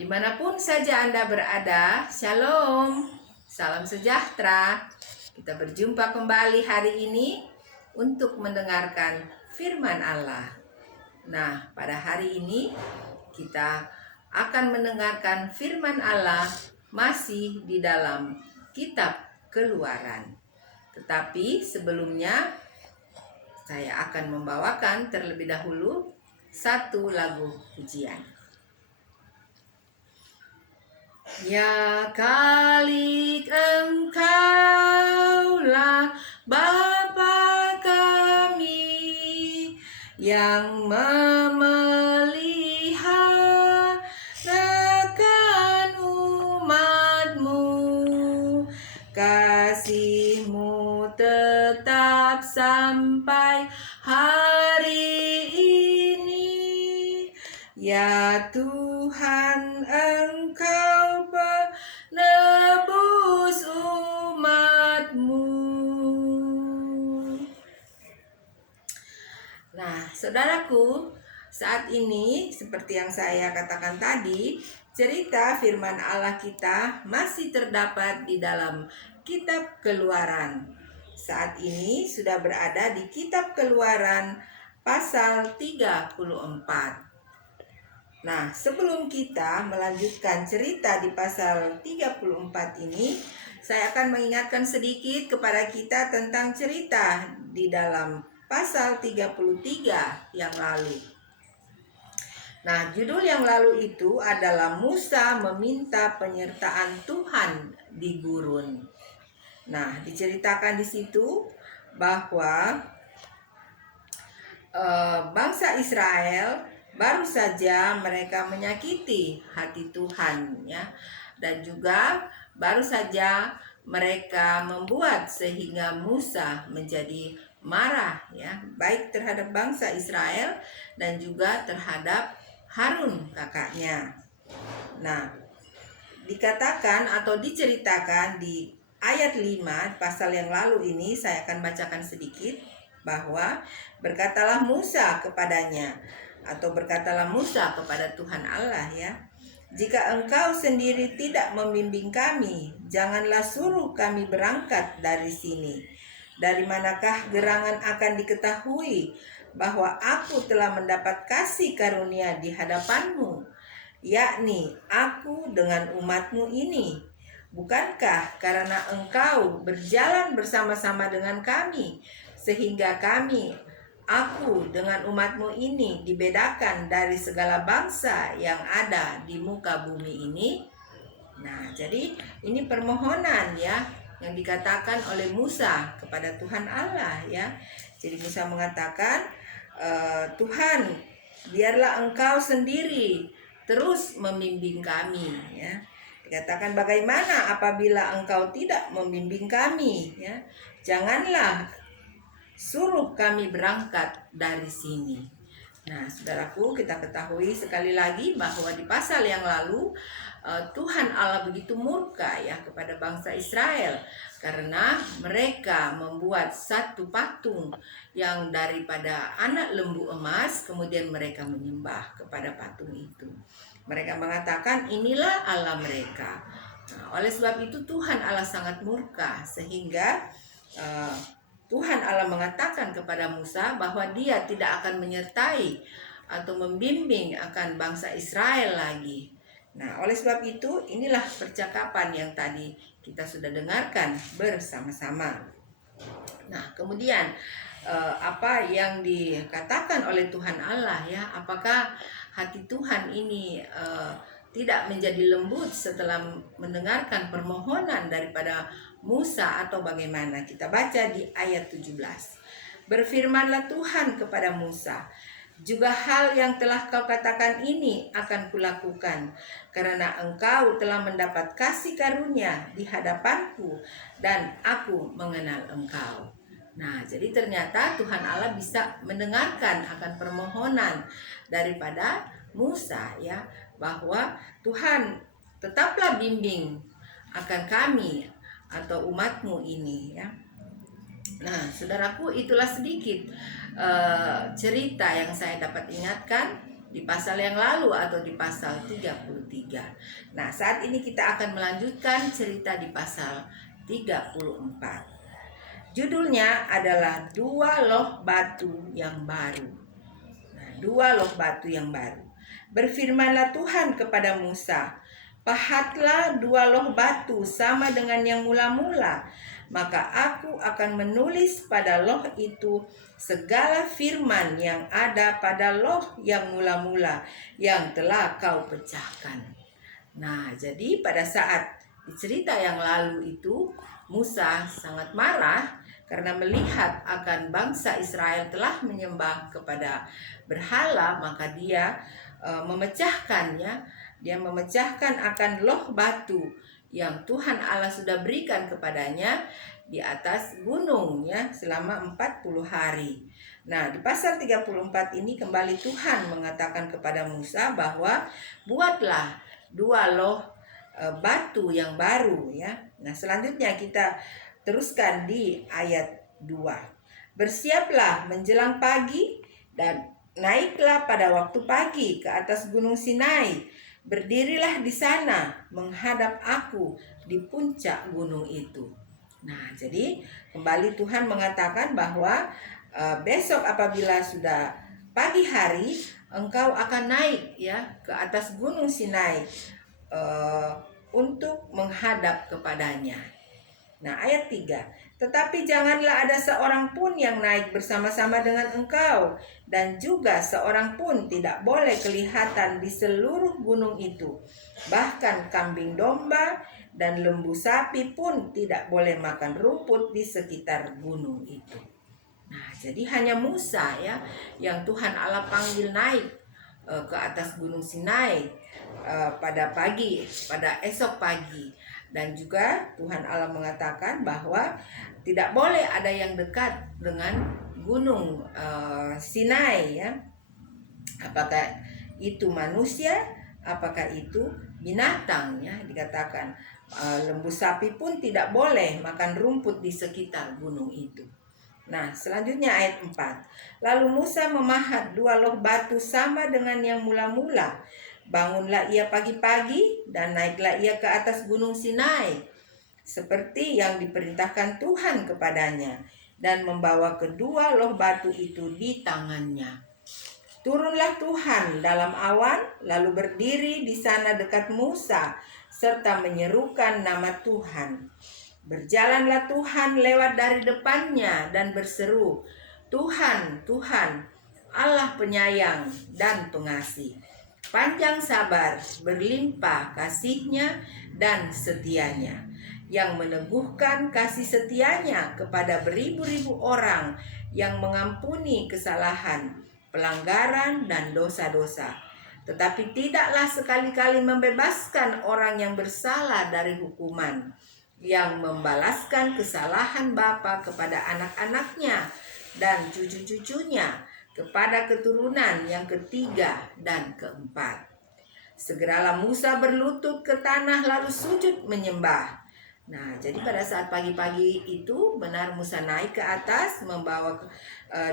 Dimanapun saja Anda berada, Shalom, salam sejahtera. Kita berjumpa kembali hari ini untuk mendengarkan firman Allah. Nah, pada hari ini kita akan mendengarkan firman Allah masih di dalam kitab Keluaran. Tetapi sebelumnya saya akan membawakan terlebih dahulu satu lagu pujian. Ya Khalik, Engkaulah Bapa kami yang memeliharakan umat-Mu. Kasih-Mu tetap sampai hari ini. Ya Tuhan, Engkau penebus umat-Mu. Nah, saudaraku, saat ini seperti yang saya katakan tadi, cerita firman Allah kita masih terdapat di dalam kitab Keluaran. Saat ini sudah berada di kitab Keluaran pasal 34. Nah, sebelum kita melanjutkan cerita di pasal 34 ini, saya akan mengingatkan sedikit kepada kita tentang cerita di dalam pasal 33 yang lalu. Nah, judul yang lalu itu adalah Musa meminta penyertaan Tuhan di gurun. Nah, diceritakan di situ bahwa bangsa Israel baru saja mereka menyakiti hati Tuhan, ya, dan juga baru saja mereka membuat sehingga Musa menjadi marah, ya, baik terhadap bangsa Israel dan juga terhadap Harun kakaknya. Nah, dikatakan atau diceritakan di ayat 5 pasal yang lalu ini, saya akan bacakan sedikit, bahwa berkatalah Musa kepadanya, atau berkatalah Musa kepada Tuhan Allah, ya, jika engkau sendiri tidak membimbing kami, janganlah suruh kami berangkat dari sini. Dari manakah gerangan akan diketahui bahwa aku telah mendapat kasih karunia di hadapanmu, yakni aku dengan umatmu ini? Bukankah karena engkau berjalan bersama-sama dengan kami, sehingga aku dengan umatmu ini dibedakan dari segala bangsa yang ada di muka bumi ini? Nah, jadi ini permohonan, ya, yang dikatakan oleh Musa kepada Tuhan Allah, ya. Jadi Musa mengatakan, Tuhan, biarlah engkau sendiri terus membimbing kami, ya. Dikatakan, bagaimana apabila engkau tidak membimbing kami, ya? Janganlah suruh kami berangkat dari sini. Nah, saudaraku, kita ketahui sekali lagi bahwa di pasal yang lalu Tuhan Allah begitu murka, ya, kepada bangsa Israel karena mereka membuat satu patung yang daripada anak lembu emas, kemudian mereka menyembah kepada patung itu. Mereka mengatakan inilah Allah mereka. Nah, oleh sebab itu Tuhan Allah sangat murka, sehingga Tuhan Allah mengatakan kepada Musa bahwa Dia tidak akan menyertai atau membimbing akan bangsa Israel lagi. Nah, oleh sebab itu inilah percakapan yang tadi kita sudah dengarkan bersama-sama. Nah, kemudian apa yang dikatakan oleh Tuhan Allah, ya, apakah hati Tuhan ini tidak menjadi lembut setelah mendengarkan permohonan daripada Musa atau bagaimana? Kita baca di ayat 17. Berfirmanlah Tuhan kepada Musa, juga hal yang telah kau katakan ini akan kulakukan, karena engkau telah mendapat kasih karunia di hadapanku dan aku mengenal engkau. Nah, jadi ternyata Tuhan Allah bisa mendengarkan akan permohonan daripada Musa, ya, bahwa Tuhan tetaplah bimbing akan kami atau umatmu ini, ya. Nah, saudaraku, itulah sedikit cerita yang saya dapat ingatkan di pasal yang lalu atau di pasal 33. Nah, saat ini kita akan melanjutkan cerita di pasal 34. Judulnya adalah Dua Loh Batu yang Baru. Nah, dua loh batu yang baru. Berfirmanlah Tuhan kepada Musa, pahatlah dua loh batu sama dengan yang mula-mula, maka aku akan menulis pada loh itu segala firman yang ada pada loh yang mula-mula yang telah kau pecahkan. Nah, jadi pada saat di cerita yang lalu itu Musa sangat marah karena melihat akan bangsa Israel telah menyembah kepada berhala, maka dia memecahkannya. Dia memecahkan akan loh batu yang Tuhan Allah sudah berikan kepadanya di atas gunung ya selama 40 hari. Nah, di pasal 34 ini kembali Tuhan mengatakan kepada Musa bahwa buatlah dua loh batu yang baru ya. Nah, selanjutnya kita teruskan di ayat 2. Bersiaplah menjelang pagi dan naiklah pada waktu pagi ke atas gunung Sinai. Berdirilah di sana menghadap aku di puncak gunung itu. Nah, jadi kembali Tuhan mengatakan bahwa besok apabila sudah pagi hari engkau akan naik ya ke atas gunung Sinai untuk menghadap kepadanya. Nah, ayat 3. Tetapi janganlah ada seorang pun yang naik bersama-sama dengan engkau, dan juga seorang pun tidak boleh kelihatan di seluruh gunung itu. Bahkan kambing domba dan lembu sapi pun tidak boleh makan rumput di sekitar gunung itu. Nah, jadi hanya Musa ya yang Tuhan Allah panggil naik ke atas gunung Sinai pada esok pagi. Dan juga Tuhan Allah mengatakan bahwa tidak boleh ada yang dekat dengan gunung Sinai ya. Apakah itu manusia, apakah itu binatang ya, dikatakan lembu sapi pun tidak boleh makan rumput di sekitar gunung itu. Nah, selanjutnya ayat 4. Lalu Musa memahat dua loh batu sama dengan yang mula-mula. Bangunlah ia pagi-pagi dan naiklah ia ke atas gunung Sinai seperti yang diperintahkan Tuhan kepadanya, dan membawa kedua loh batu itu di tangannya. Turunlah Tuhan dalam awan, lalu berdiri di sana dekat Musa serta menyerukan nama Tuhan. Berjalanlah Tuhan lewat dari depannya dan berseru, Tuhan, Tuhan, Allah penyayang dan pengasih, panjang sabar, berlimpah kasihnya dan setianya, yang meneguhkan kasih setianya kepada beribu-ribu orang, yang mengampuni kesalahan, pelanggaran dan dosa-dosa, tetapi tidaklah sekali-kali membebaskan orang yang bersalah dari hukuman, yang membalaskan kesalahan bapa kepada anak-anaknya dan cucu-cucunya kepada keturunan yang ketiga dan keempat. Segeralah Musa berlutut ke tanah lalu sujud menyembah. Nah, jadi pada saat pagi-pagi itu benar Musa naik ke atas membawa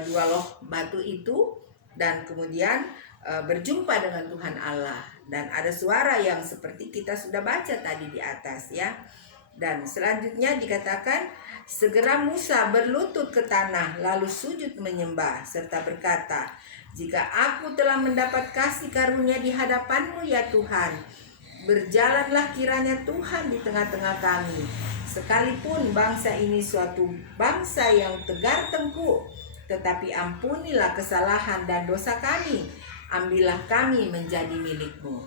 dua loh batu itu, dan kemudian berjumpa dengan Tuhan Allah, dan ada suara yang seperti kita sudah baca tadi di atas ya. Dan selanjutnya dikatakan, segera Musa berlutut ke tanah lalu sujud menyembah serta berkata, jika aku telah mendapat kasih karunia di hadapan-Mu ya Tuhan, berjalanlah kiranya Tuhan di tengah-tengah kami, sekalipun bangsa ini suatu bangsa yang tegar tengkuk, tetapi ampunilah kesalahan dan dosa kami, ambillah kami menjadi milik-Mu.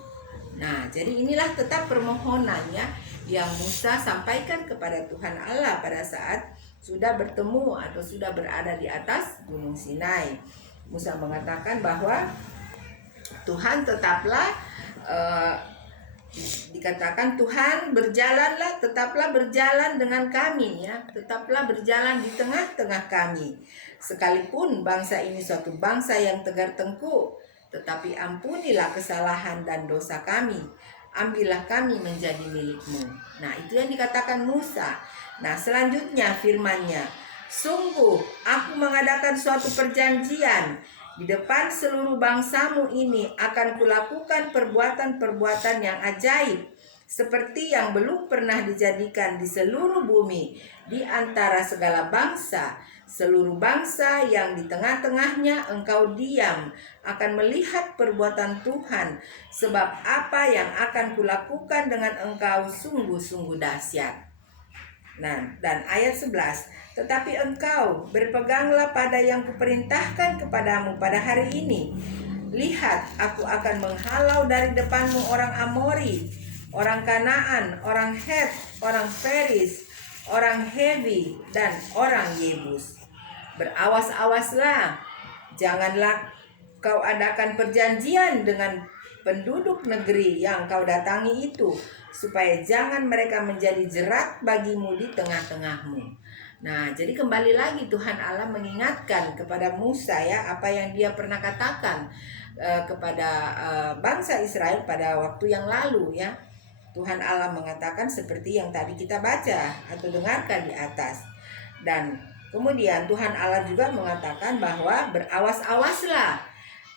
Nah, jadi inilah tetap permohonannya yang Musa sampaikan kepada Tuhan Allah pada saat sudah bertemu atau sudah berada di atas gunung Sinai. Musa mengatakan bahwa Tuhan tetaplah dikatakan Tuhan berjalanlah, tetaplah berjalan dengan kami ya, tetaplah berjalan di tengah-tengah kami, sekalipun bangsa ini suatu bangsa yang tegar tengkuk, tetapi ampunilah kesalahan dan dosa kami, ambillah kami menjadi milik-Mu. Nah, itu yang dikatakan Musa. Nah, selanjutnya firman-Nya, sungguh aku mengadakan suatu perjanjian Di depan seluruh bangsamu ini akan kulakukan perbuatan-perbuatan yang ajaib, seperti yang belum pernah dijadikan di seluruh bumi, di antara segala bangsa. Seluruh bangsa yang di tengah-tengahnya engkau diam akan melihat perbuatan Tuhan, sebab apa yang akan kulakukan dengan engkau sungguh-sungguh dahsyat. Nah, dan ayat 11, tetapi engkau berpeganglah pada yang kuperintahkan kepadamu pada hari ini. Lihat, aku akan menghalau dari depanmu orang Amori, orang Kanaan, orang Het, orang Feris, orang Hevi, dan orang Yebus. Berawas-awaslah, janganlah kau adakan perjanjian dengan penduduk negeri yang kau datangi itu, supaya jangan mereka menjadi jerat bagimu di tengah-tengahmu. Nah, jadi kembali lagi Tuhan Allah mengingatkan kepada Musa ya, apa yang dia pernah katakan kepada bangsa Israel pada waktu yang lalu ya. Tuhan Allah mengatakan seperti yang tadi kita baca atau dengarkan di atas. Dan kemudian Tuhan Allah juga mengatakan bahwa berawas-awaslah,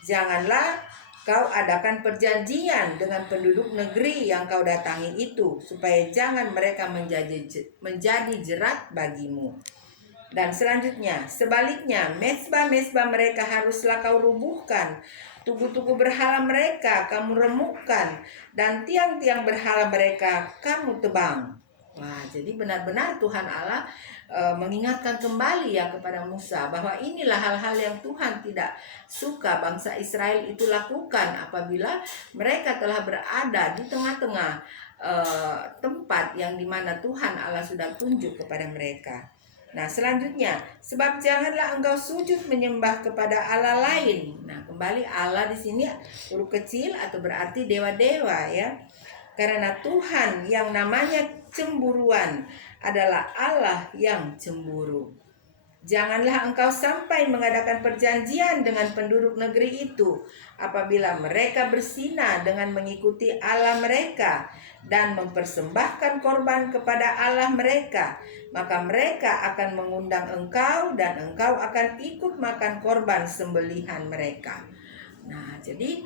janganlah kau adakan perjanjian dengan penduduk negeri yang kau datangi itu, supaya jangan mereka menjadi jerat bagimu. Dan selanjutnya, sebaliknya, mezbah-mezbah mereka haruslah kau rubuhkan, tugu-tugu berhala mereka kamu remukkan, dan tiang-tiang berhala mereka kamu tebang. Wah, jadi benar-benar Tuhan Allah mengingatkan kembali ya kepada Musa bahwa inilah hal-hal yang Tuhan tidak suka bangsa Israel itu lakukan apabila mereka telah berada di tengah-tengah tempat yang dimana Tuhan Allah sudah tunjuk kepada mereka. Nah, selanjutnya, sebab janganlah engkau sujud menyembah kepada Allah lain. Nah, kembali Allah di sini huruf kecil atau berarti dewa-dewa ya. Karena Tuhan yang namanya cemburuan adalah Allah yang cemburu. Janganlah engkau sampai mengadakan perjanjian dengan penduduk negeri itu apabila mereka berzina dengan mengikuti Allah mereka dan mempersembahkan korban kepada Allah mereka, maka mereka akan mengundang engkau dan engkau akan ikut makan korban sembelihan mereka. Nah, jadi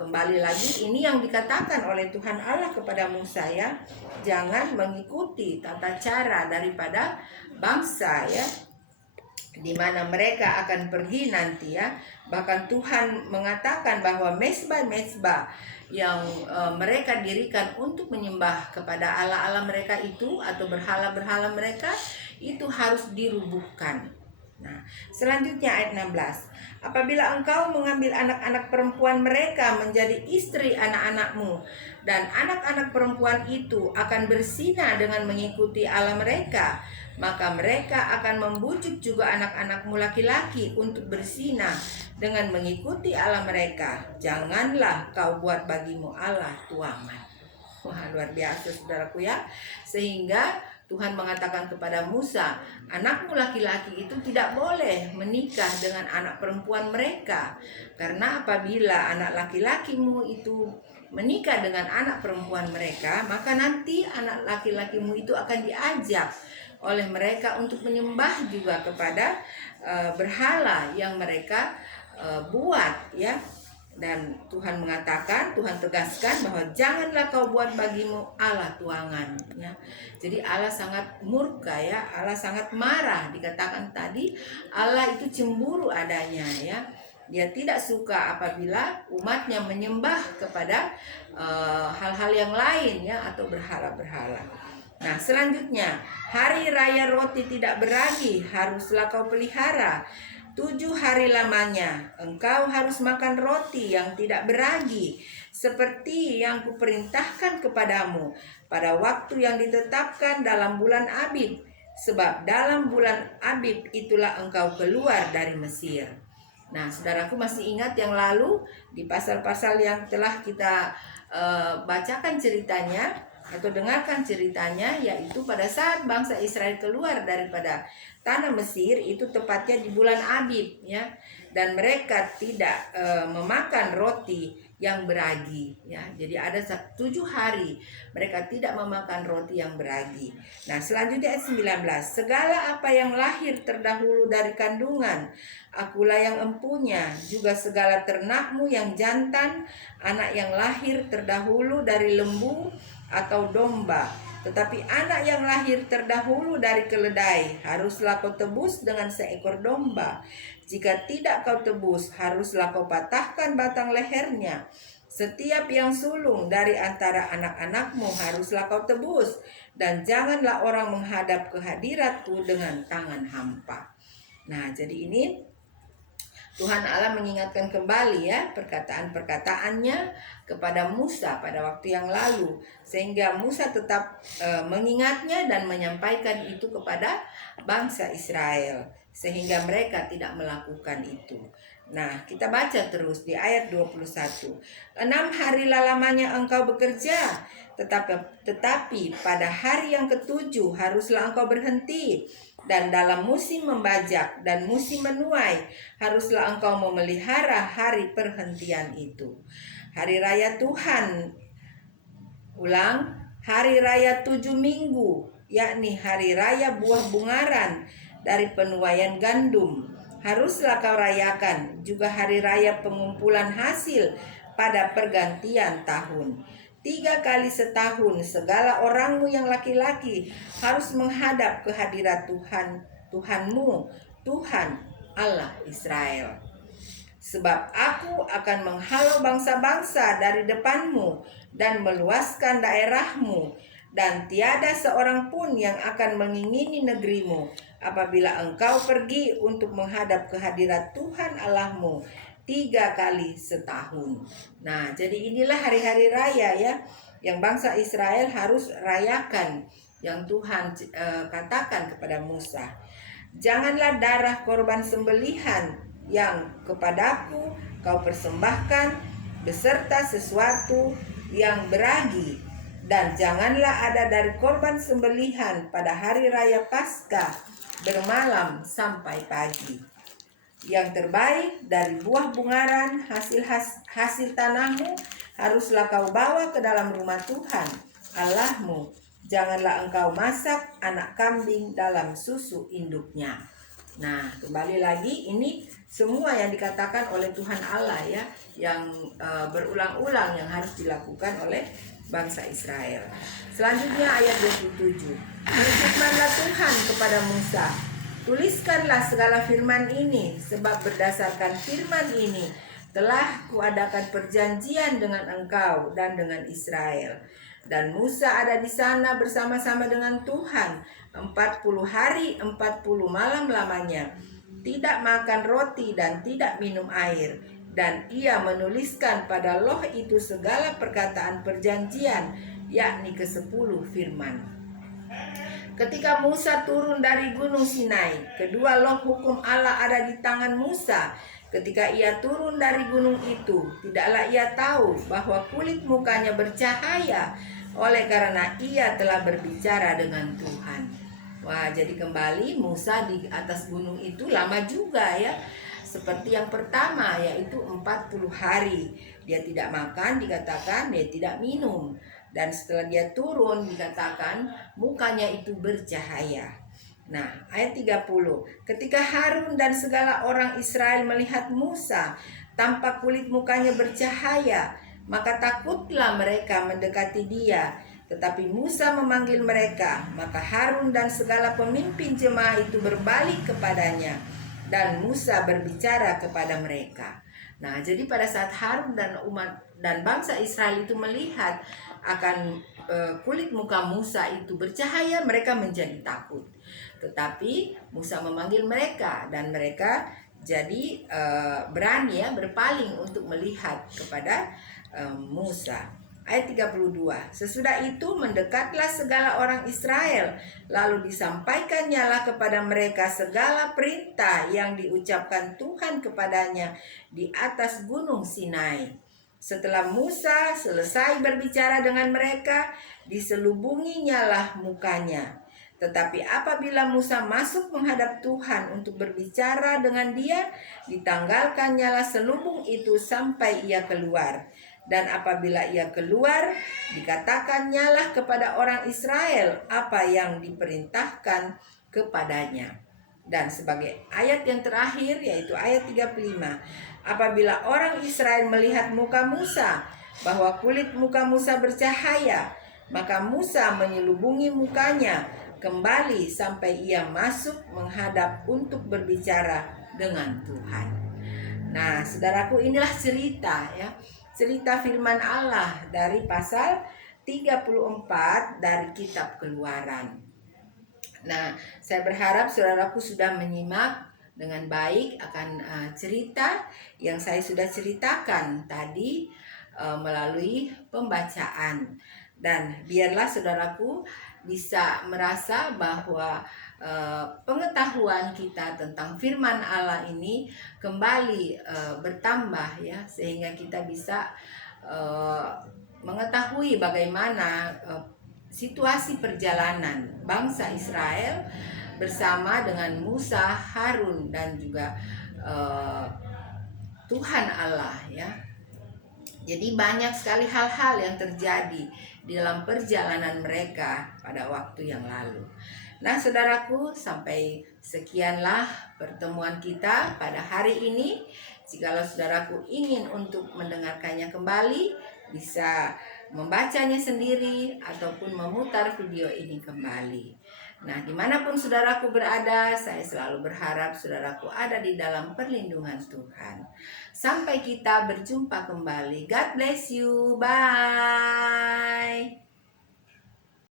kembali lagi ini yang dikatakan oleh Tuhan Allah kepada Musa ya, jangan mengikuti tata cara daripada bangsa ya, di mana mereka akan pergi nanti ya. Bahkan Tuhan mengatakan bahwa mezbah-mezbah yang mereka dirikan untuk menyembah kepada Allah-Allah mereka itu atau berhala-berhala mereka itu harus dirubuhkan. Nah, selanjutnya ayat 16. Apabila engkau mengambil anak-anak perempuan mereka menjadi istri anak-anakmu, dan anak-anak perempuan itu akan berzina dengan mengikuti Allah mereka, maka mereka akan membujuk juga anak-anakmu laki-laki untuk berzina dengan mengikuti Allah mereka. Janganlah kau buat bagimu Allah tuangan. Wah, luar biasa saudaraku ya. Sehingga Tuhan mengatakan kepada Musa, anakmu laki-laki itu tidak boleh menikah dengan anak perempuan mereka. Karena apabila anak laki-lakimu itu menikah dengan anak perempuan mereka, maka nanti anak laki-lakimu itu akan diajak oleh mereka untuk menyembah juga kepada berhala yang mereka buat ya. Dan Tuhan mengatakan, Tuhan tegaskan bahwa janganlah kau buat bagimu Allah tuangan ya. Jadi Allah sangat murka ya, Allah sangat marah. Dikatakan tadi Allah itu cemburu adanya ya. Dia tidak suka apabila umatnya menyembah kepada hal-hal yang lain ya, atau berhala-berhala. Nah, selanjutnya, hari raya roti tidak beragi haruslah kau pelihara. 7 hari lamanya engkau harus makan roti yang tidak beragi, seperti yang kuperintahkan kepadamu pada waktu yang ditetapkan dalam bulan Abib, sebab dalam bulan Abib itulah engkau keluar dari Mesir. Nah, saudaraku masih ingat yang lalu di pasal-pasal yang telah kita bacakan ceritanya atau dengarkan ceritanya, yaitu pada saat bangsa Israel keluar daripada tanah Mesir itu tepatnya di bulan Abib ya, dan mereka tidak memakan roti yang beragi ya. Jadi ada 7 hari mereka tidak memakan roti yang beragi. Nah, selanjutnya ayat 19. Segala apa yang lahir terdahulu dari kandungan, akulah yang empunya, juga segala ternakmu yang jantan, anak yang lahir terdahulu dari lembu atau domba. Tetapi anak yang lahir terdahulu dari keledai haruslah kau tebus dengan seekor domba. Jika tidak kau tebus, haruslah kau patahkan batang lehernya. Setiap yang sulung dari antara anak-anakmu haruslah kau tebus, dan janganlah orang menghadap ke hadiratku dengan tangan hampa. Nah, jadi ini Tuhan Allah mengingatkan kembali ya perkataan-perkataannya kepada Musa pada waktu yang lalu, sehingga Musa tetap mengingatnya dan menyampaikan itu kepada bangsa Israel, sehingga mereka tidak melakukan itu. Nah, kita baca terus di ayat 21. 6 hari lamanya engkau bekerja, tetapi pada hari yang ketujuh haruslah engkau berhenti, dan dalam musim membajak dan musim menuai haruslah engkau memelihara hari perhentian itu. Hari raya Tuhan, ulang, hari raya 7 minggu, yakni hari raya buah bungaran dari penuaian gandum, haruslah kau rayakan. Juga hari raya pengumpulan hasil pada pergantian tahun. 3 kali setahun segala orangmu yang laki-laki harus menghadap ke hadirat Tuhanmu, Tuhan Allah Israel. Sebab aku akan menghalau bangsa-bangsa dari depanmu dan meluaskan daerahmu, dan tiada seorang pun yang akan mengingini negerimu apabila engkau pergi untuk menghadap ke hadirat Tuhan Allahmu 3 kali setahun. Nah, jadi inilah hari-hari raya ya yang bangsa Israel harus rayakan, yang Tuhan katakan kepada Musa. Janganlah darah korban sembelihan yang kepadaku kau persembahkan beserta sesuatu yang beragi, dan janganlah ada dari korban sembelihan pada hari raya Paskah bermalam sampai pagi. Yang terbaik dari buah bungaran hasil tanahmu haruslah kau bawa ke dalam rumah Tuhan Allahmu. Janganlah engkau masak anak kambing dalam susu induknya. Nah, kembali lagi ini semua yang dikatakan oleh Tuhan Allah ya, yang berulang-ulang yang harus dilakukan oleh bangsa Israel. Selanjutnya ayat 27. Berfirmanlah Tuhan kepada Musa, tuliskanlah segala firman ini, sebab berdasarkan firman ini telah kuadakan perjanjian dengan engkau dan dengan Israel. Dan Musa ada di sana bersama-sama dengan Tuhan 40 hari 40 malam lamanya, tidak makan roti dan tidak minum air. Dan ia menuliskan pada loh itu segala perkataan perjanjian, yakni ke-10 firman. Ketika Musa turun dari gunung Sinai, kedua loh hukum Allah ada di tangan Musa. Ketika ia turun dari gunung itu, tidaklah ia tahu bahwa kulit mukanya bercahaya, oleh karena ia telah berbicara dengan Tuhan. Wah, jadi kembali Musa di atas gunung itu lama juga ya. Seperti yang pertama, yaitu 40 hari. Dia tidak makan, dikatakan dia tidak minum. Dan setelah dia turun dikatakan mukanya itu bercahaya. Nah, ayat 30. Ketika Harun dan segala orang Israel melihat Musa, tampak kulit mukanya bercahaya, maka takutlah mereka mendekati dia. Tetapi Musa memanggil mereka, maka Harun dan segala pemimpin jemaah itu berbalik kepadanya, dan Musa berbicara kepada mereka. Nah, jadi pada saat Harun dan umat dan bangsa Israel itu melihat akan kulit muka Musa itu bercahaya, mereka menjadi takut. Tetapi Musa memanggil mereka, dan mereka jadi berani ya berpaling untuk melihat kepada Musa. Ayat 32. Sesudah itu mendekatlah segala orang Israel, lalu disampaikannyalah kepada mereka segala perintah yang diucapkan Tuhan kepadanya di atas gunung Sinai. Setelah Musa selesai berbicara dengan mereka, diselubunginyalah mukanya. Tetapi apabila Musa masuk menghadap Tuhan untuk berbicara dengan dia, ditanggalkannyalah selubung itu sampai ia keluar. Dan apabila ia keluar, dikatakannya kepada orang Israel apa yang diperintahkan kepadanya. Dan sebagai ayat yang terakhir, yaitu ayat 35, apabila orang Israel melihat muka Musa, bahwa kulit muka Musa bercahaya, maka Musa menyelubungi mukanya kembali sampai ia masuk menghadap untuk berbicara dengan Tuhan. Nah, saudaraku, inilah cerita ya. Cerita firman Allah dari pasal 34 dari kitab Keluaran. Nah, saya berharap saudaraku sudah menyimak dengan baik akan cerita yang saya sudah ceritakan tadi melalui pembacaan. Dan biarlah saudaraku bisa merasa bahwa pengetahuan kita tentang firman Allah ini kembali bertambah ya, sehingga kita bisa mengetahui bagaimana situasi perjalanan bangsa Israel bersama dengan Musa, Harun, dan juga Tuhan Allah ya. Jadi banyak sekali hal-hal yang terjadi di dalam perjalanan mereka pada waktu yang lalu. Nah, saudaraku, sampai sekianlah pertemuan kita pada hari ini. Jikalau saudaraku ingin untuk mendengarkannya kembali, bisa membacanya sendiri ataupun memutar video ini kembali. Nah, dimanapun saudaraku berada, saya selalu berharap saudaraku ada di dalam perlindungan Tuhan. Sampai kita berjumpa kembali. God bless you. Bye.